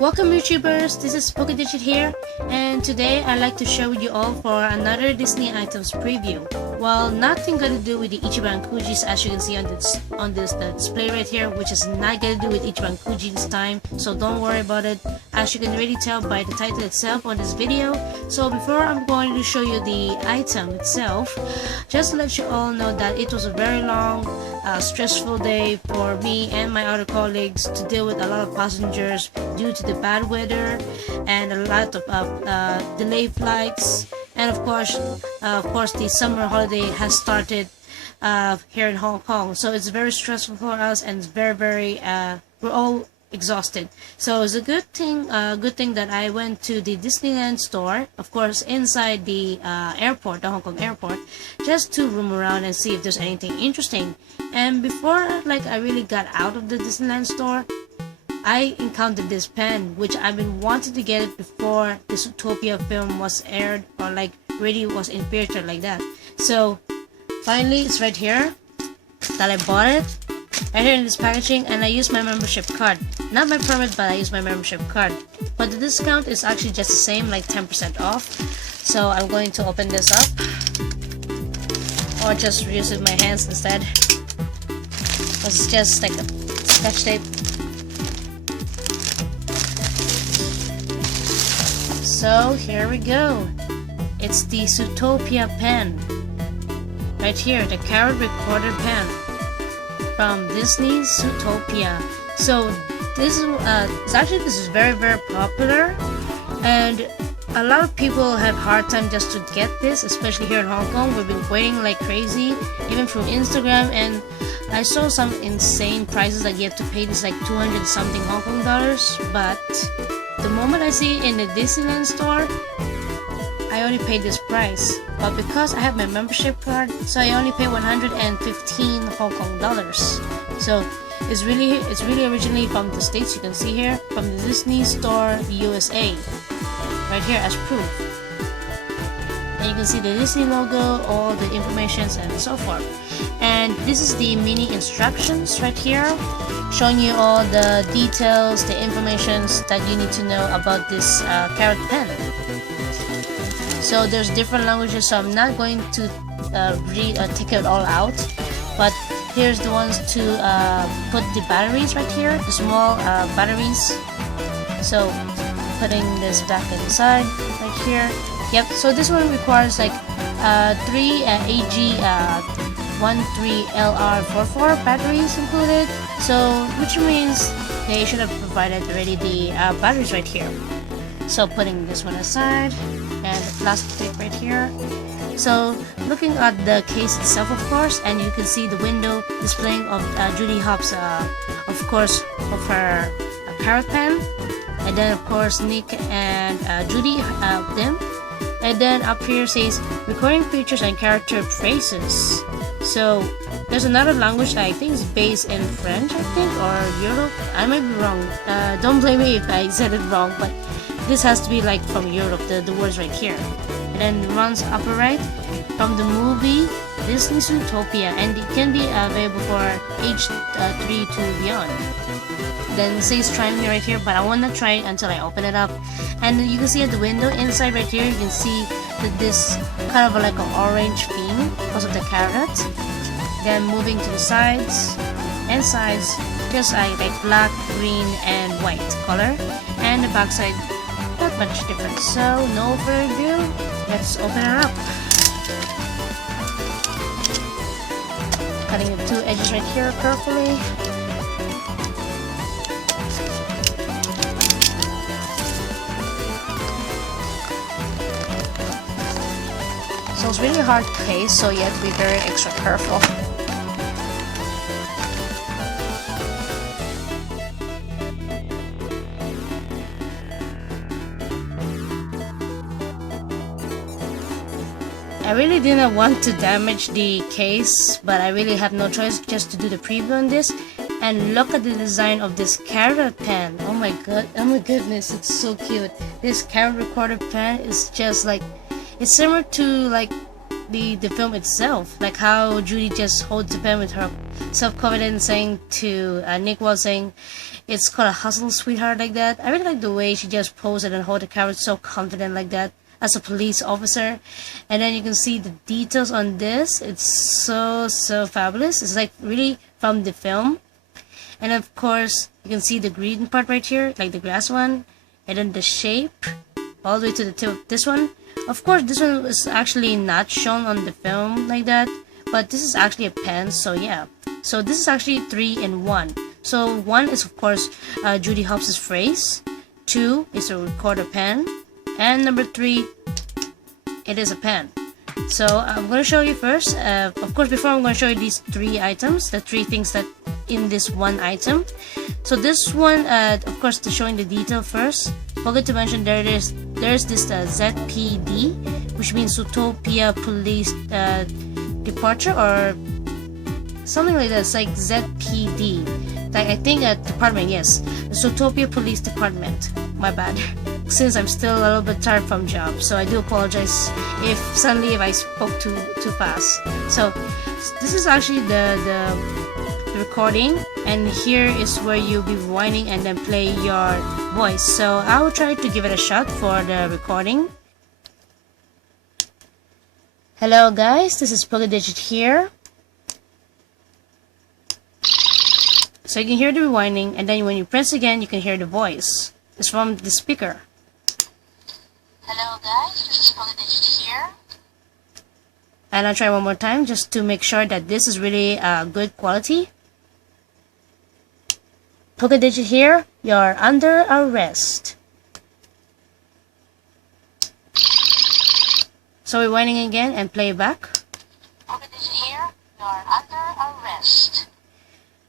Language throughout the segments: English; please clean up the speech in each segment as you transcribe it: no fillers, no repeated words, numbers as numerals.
Welcome YouTubers, this is Pokediged here, and today I'd like to share with you all for another Disney items preview. Well, nothing got to do with the Ichiban Kujis, as you can see on this display right here, which is not going to do with Ichiban Kuji this time, so don't worry about it, as you can already tell by the title itself on this video. So before I'm going to show you the item itself, just to let you all know that it was a very long, stressful day for me and my other colleagues to deal with a lot of passengers due to the bad weather and a lot of delayed flights, and of course the summer holiday has started here in Hong Kong, so it's very stressful for us, and it's very we're all exhausted. So it's a good thing that I went to the Disneyland store, of course inside the airport, the Hong Kong airport, just to roam around and see if there's anything interesting. And before I really got out of the Disneyland store, I encountered this pen, which I've been wanting to get it before the Zootopia film was aired, or really was in theater like that. So finally it's right here that I bought it, right here in this packaging, and I used my membership card. Not my permit, but I used my membership card. But the discount is actually just the same, like 10% off. So I'm going to open this up, or just use it with my hands instead, because it's just like a scotch tape. So here we go. It's the Zootopia pen. Right here, the carrot recorder pen from Disney's Zootopia. So this is very popular, and a lot of people have hard time just to get this, especially here in Hong Kong. We've been waiting like crazy, even from Instagram, and I saw some insane prices that you have to pay this like 200 something Hong Kong dollars, but the moment I see it in the Disneyland store, I only paid this price. But because I have my membership card, so I only pay 115 Hong Kong dollars. So it's really originally from the States. You can see here from the Disney Store USA, right here as proof. And you can see the Disney logo, all the informations, and so forth. And this is the mini instructions right here, showing you all the details, the informations that you need to know about this carrot pen. So there's different languages, so I'm not going to take it all out, but here's the ones to put the batteries right here, the small batteries. So putting this back inside right here. Yep, so this one requires like 3 AG13LR44 batteries included, so which means they should have provided already the batteries right here. So putting this one aside, and the plastic right here. So looking at the case itself, of course, and you can see the window displaying of Judy Hopps, of course, of her carrot pen, and then of course Nick and Judy them. And then up here says recording features and character phrases. So there's another language I think is based in French, I think, or Europe. I might be wrong. Don't blame me if I said it wrong, but this has to be like from Europe, the words right here. And then runs upper right from the movie Disney Zootopia, and it can be available for age 3 to beyond. Then it says try me right here, but I want to try it until I open it up. And you can see at the window inside right here, you can see that this kind of like an orange theme because of the carrot. Then moving to the sides, just like black, green, and white color. And the back side, not much different. So no further ado, let's open it up. Cutting the two edges right here carefully. So it's really hard case, so you have to be very extra careful. I really didn't want to damage the case, but I really have no choice just to do the preview on this. And look at the design of this carrot pen. Oh my goodness, it's so cute. This carrot recorder pen is just like, It's similar to like the film itself, like how Judy just holds the pen with her self-confidence, saying to Nick was saying, "It's called a hustle, sweetheart," like that. I really like the way she just posed it and hold the camera so confident like that as a police officer. And then you can see the details on this. It's so fabulous. It's like really from the film. And of course you can see the green part right here, like the grass one, and then the shape all the way to the tip of this one. Of course this one was actually not shown on the film like that, but this is actually a pen, so yeah. So this is actually 3 in 1. So 1 is of course Judy Hopps' phrase, 2 is a recorder pen, and number 3, it is a pen. So I'm going to show you first, of course before I'm going to show you these 3 items, the 3 things that in this one item. So this one, of course, to showing the detail first, forgot to mention there's this ZPD, which means Zootopia Police Departure or something like that. It's like ZPD, like I think a department, yes, the Zootopia Police Department. My bad, since I'm still a little bit tired from job, so I do apologize if suddenly if I spoke too fast. So this is actually the recording, and here is where you'll be rewinding and then play your voice. So I will try to give it a shot for the recording. Hello guys, this is Pokediged here. So you can hear the rewinding, and then when you press again you can hear the voice. It's from the speaker. Hello guys, this is Pokediged here. And I'll try one more time just to make sure that this is really good quality. Pokediged here, you're under arrest. So we're winding again and play back. Pokediged here, you're under arrest.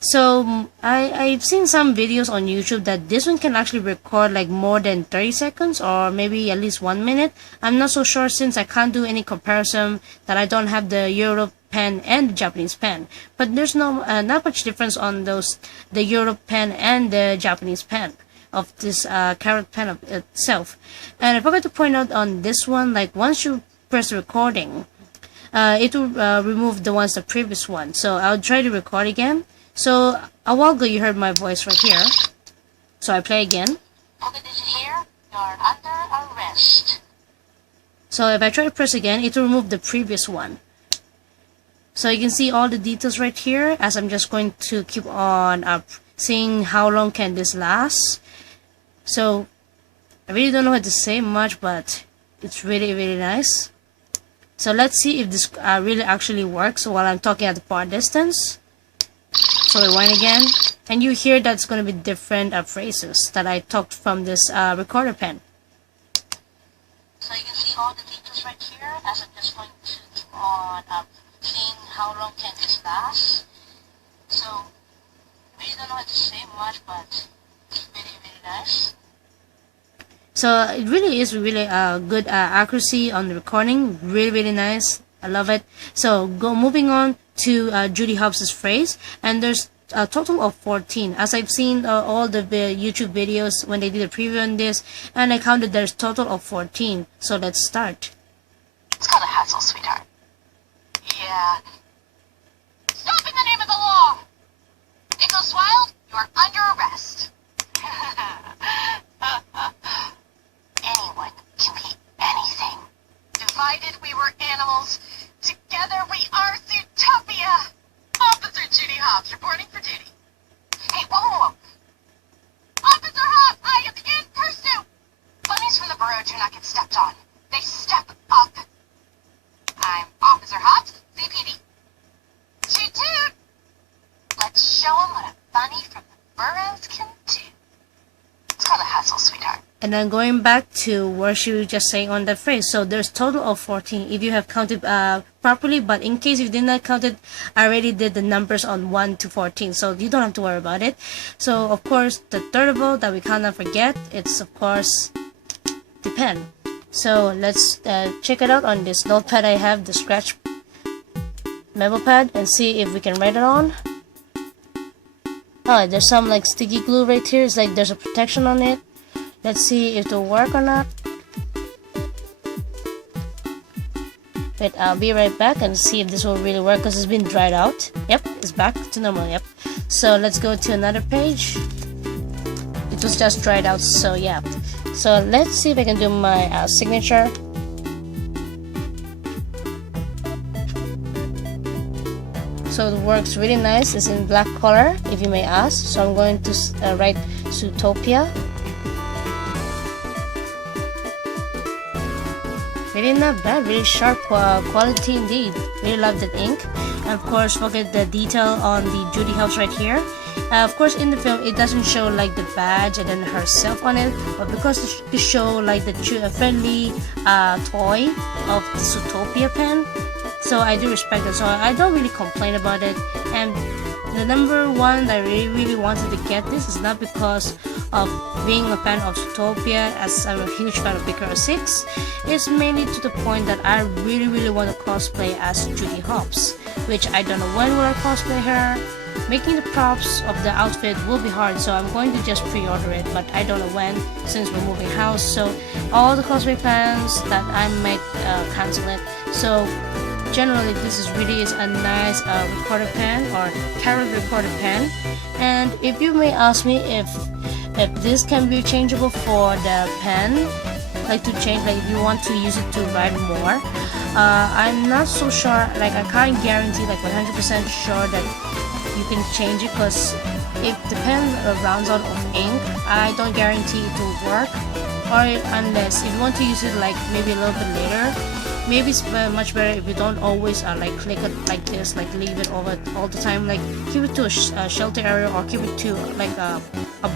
So I've seen some videos on YouTube that this one can actually record like more than 30 seconds or maybe at least 1 minute. I'm not so sure since I can't do any comparison that I don't have the Europe pen and the Japanese pen. But there's no not much difference on those, the Europe pen and the Japanese pen of this carrot pen of itself. And I forgot to point out on this one, like once you press recording, it will remove the previous one. So I'll try to record again. So a while ago you heard my voice right here. So I play again. Pokediged here, you're under arrest. So if I try to press again, it will remove the previous one. So you can see all the details right here, as I'm just going to keep on seeing how long can this last. So I really don't know how to say much, but it's really nice. So let's see if this really actually works while I'm talking at the far distance. So rewind again, and you hear that's going to be different phrases that I talked from this recorder pen. So you can see all the details right here, as I'm just going to keep on seeing how long can this last. So I really don't know how to say much, but it's really nice. So it really is really good accuracy on the recording, really nice. I love it. So moving on to Judy Hopps' phrase, and there's a total of 14. As I've seen all the YouTube videos when they did a preview on this, and I counted there's total of 14. So let's start. It's called a hassle, sweetheart. Yeah. Stop in the name of the law! Nicholas Wilde, you are under arrest. Anyone can be anything. Divided we were animals. Together we are Zootopia. Officer Judy Hopps reporting for duty. Hey, whoa. Officer Hopps, I am in pursuit. Bunnies from the borough do not get stepped on. They step up. I'm Officer Hopps, CPD. Toot toot. Let's show them what a bunny from the boroughs can do. It's called a hustle, sweetheart. And then going back to where she was just saying on that phrase. So there's total of 14 if you have counted properly, but in case you did not count it, I already did the numbers on 1 to 14, so you don't have to worry about it. So of course the third of all that we cannot forget, it's of course the pen. So let's check it out on this notepad I have, the scratch memo pad, and see if we can write it on. Oh, there's some like sticky glue right here. It's like there's a protection on it. Let's see if it'll work or not. Wait, I'll be right back and see if this will really work because it's been dried out. Yep, it's back to normal. Yep. So let's go to another page. It was just dried out, so yeah. So let's see if I can do my signature. So it works really nice. It's in black color, if you may ask. So I'm going to write Zootopia. Really not bad, really sharp quality indeed. Really love that ink. And of course, look at the detail on the Judy Hopps right here. Of course, in the film, it doesn't show like the badge and then herself on it, but because to show like the friendly toy of the Zootopia pen, so I do respect it. So I don't really complain about it. And the number one that I really wanted to get this is not because of being a fan of Zootopia, as I'm a huge fan of Big Hero 6. It's mainly to the point that I really want to cosplay as Judy Hopps, which I don't know when will I cosplay her. Making the props of the outfit will be hard, so I'm going to just pre-order it, but I don't know when since we're moving house. So all the cosplay plans that I might cancel it. So generally this is really a nice recorder pen or carrot recorder pen. And if you may ask me if this can be changeable for the pen, like to change, like if you want to use it to write more, I'm not so sure. Like I can't guarantee like 100% sure that you can change it, because if the pen runs out of ink, I don't guarantee it will work. Or unless if you want to use it like maybe a little bit later, maybe it's much better if you don't always like click it like this, like leave it over all the time. Like keep it to a shelter area, or keep it to like a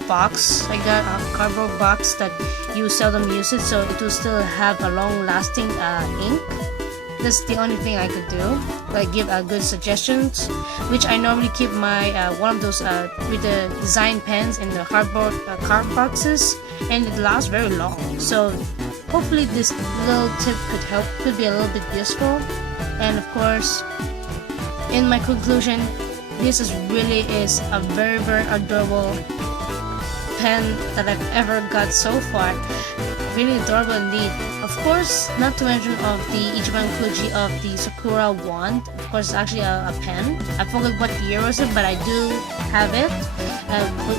box like that, a cardboard box that you seldom use it, so it will still have a long-lasting ink. That's the only thing I could do, like give good suggestions, which I normally keep my one of those with the design pens in the cardboard card boxes, and it lasts very long. So hopefully this little tip could be a little bit useful. And of course, in my conclusion, this is a very adorable pen that I've ever got so far. Really adorable indeed. Of course, not to mention of the Ichiban Kuji of the Sakura wand. Of course, it's actually a pen. I forgot what year was it, but I do have it,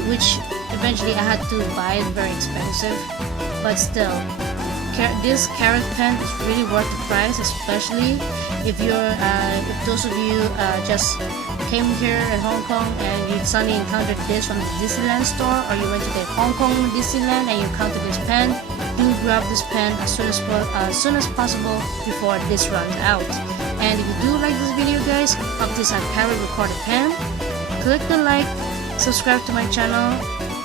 which eventually I had to buy it, very expensive. But still, this carrot pen is really worth the price, especially if if those of you just came here in Hong Kong and you suddenly encountered this from the Disneyland store, or you went to the Hong Kong Disneyland and you encountered this pen. Do grab this pen as soon as possible before this runs out. And if you do like this video, guys, of this carrot recorder pen, click the like, subscribe to my channel,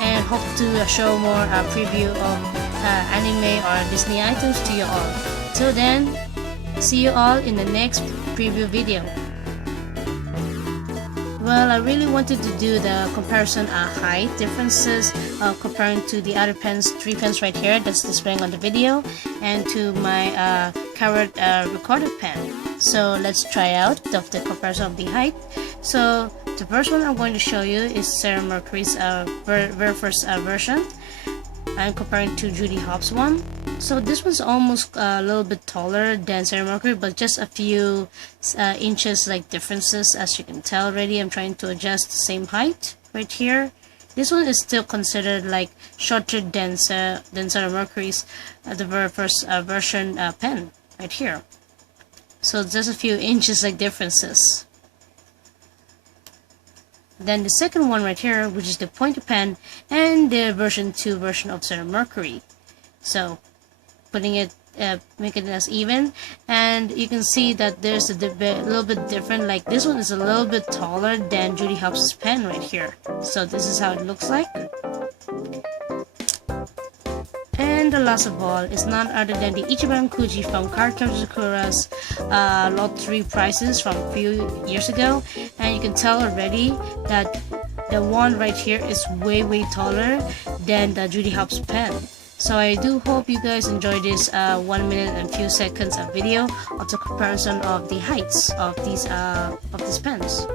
and hope to show more preview of anime or Disney items to you all. Till then, see you all in the next preview video. Well, I really wanted to do the comparison height differences comparing to the other pens, 3 pens right here that's displaying on the video, and to my carrot recorder pen. So let's try out the comparison of the height. So the first one I'm going to show you is Sarah Mercury's very first version. I'm comparing to Judy Hopps' one. So this one's almost a little bit taller than Sarah Mercury, but just a few inches like differences. As you can tell already, I'm trying to adjust the same height right here. This one is still considered like shorter than Sarah Mercury's the very first version pen right here. So just a few inches like differences. Then the second one right here, which is the pointer pen, and the version 2 version of Sarah Mercury. So putting it, making it as even, and you can see that there's a little bit different. Like this one is a little bit taller than Judy Hopps' pen right here. So this is how it looks like. And the last of all is none other than the Ichiban Kuji from Cardcaptor Sakura's Lot 3 prices from a few years ago. And you can tell already that the one right here is way taller than the Judy Hopps pen. So I do hope you guys enjoy this 1 minute and few seconds of video of the comparison of the heights of these pens.